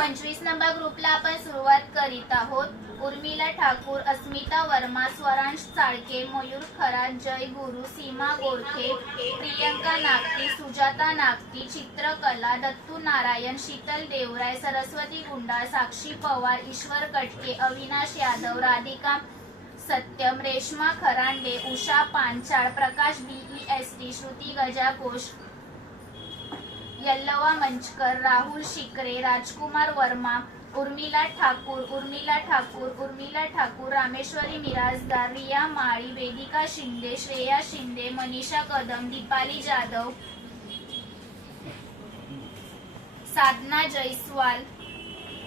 25 number ग्रुपला आपण सुरुवात करीत आहोत. उर्मिला ठाकूर, अस्मिता वर्मा, स्वरांश चाळके, मयूर खरात, जय गुरु, सीमा गोरखे, प्रियंका नागती, सुजाता नागती, चित्रकला, दत्तू नारायण, शीतल देवराय, सरस्वती गुंडाळ, साक्षी पवार, ईश्वर कटके, अविनाश यादव, राधिका सत्यम, रेश्मा खरांडे, उषा पांचाळ, प्रकाश BEST, श्रुती गजाघोष, यल्लवा मंचकर, राहुल शिकरे, राजकुमार वर्मा, उर्मिला ठाकूर, रामेश्वरी मिराजदार, रिया माळी, वेदिका शिंदे, श्रेया शिंदे, मनीषा कदम, दीपाली जाधव, साधना जयस्वाल,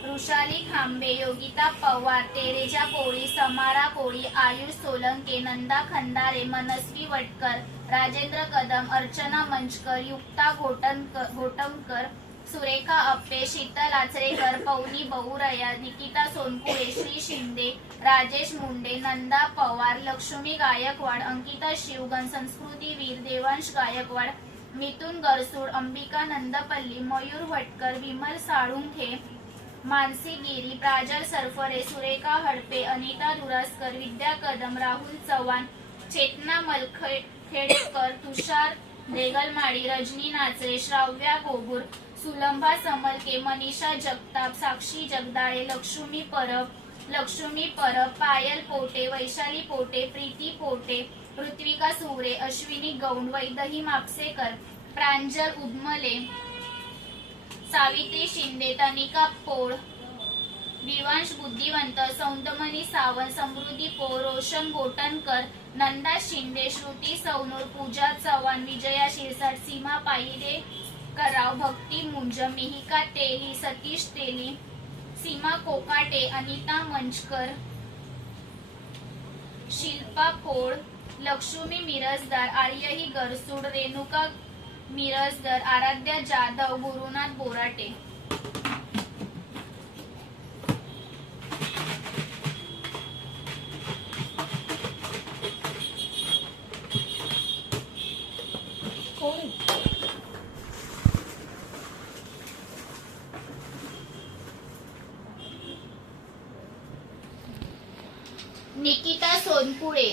वृषाली खांबे, योगिता पवार, तेरेजा कोळी, समारा कोळी, आयुष सोलंके, नंदा खंदारे, मनस्वी वटकर, राजेंद्र कदम, अर्चना मंचकर, युक्ता घोटमकर, सुरेखा अप्पे, शीतल आचरेकर, पवनी बहुरया, निकिता सोनकुळे, श्री शिंदे, राजेश मुंडे, नंदा पवार, लक्ष्मी गायकवाड, अंकिता शिवगण, संस्कृती वीर, देवांश गायकवाड, मिथुन गरसूड, अंबिका नंदपल्ली, मयूर भटकर, विमल साळुंखे, मानसी गिरी, प्राजल सरफरे, सुरेखा हडपे, अनिता दुरासकर, विद्या कदम, राहुल चव्हाण, चेतना मलखेडकर, तुषार देगलमाडी, रजनी नाचरे, श्राव्या गोगुर, सुलंभा समलके, मनीषा जगताप, साक्षी जगदाळे, लक्ष्मी परब, पायल पोटे, वैशाली पोटे, प्रीती पोटे, ऋत्विका सुरे, अश्विनी गौंड, वैदही मापसेकर, प्रांजल उदमले, सावित्री शिंदे, तनिका पोळ, विवांश बुद्धिवंत, सौंदमनी सावंत, समृद्धी पोळ, रोशन गोटनकर, नंदा शिंदे, श्रुती सौनूर, पूजा चव्हाण, विजया शिरसाट, सीमा पाहिरे कराव, भक्ती मुंज, मिहिका तेली, सतीश तेली, सीमा कोकाटे, अनिता मंचकर, शिल्पा पोळ, लक्ष्मी मिरजदार, आर्यही गरसूड, रेणुका मिरजदार, आराध्या जाधव, गुरुनाथ बोराटे. निकिता सोनकुळे,